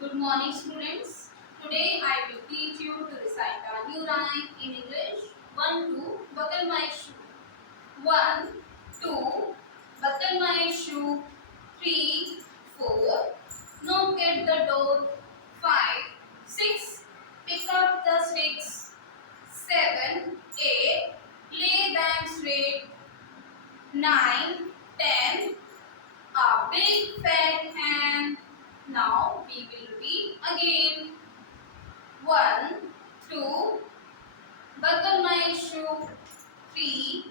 Good morning, students. Today I will teach you to recite a new rhyme in English. 1, 2, buckle my shoe. 1, 2, buckle my shoe. 3, 4, knock at the door. 5, 6, pick up the sticks. 7, 8, lay them straight. 9, 10, a big fat hen. Now we will read again. 1, 2, buckle my shoe. 3,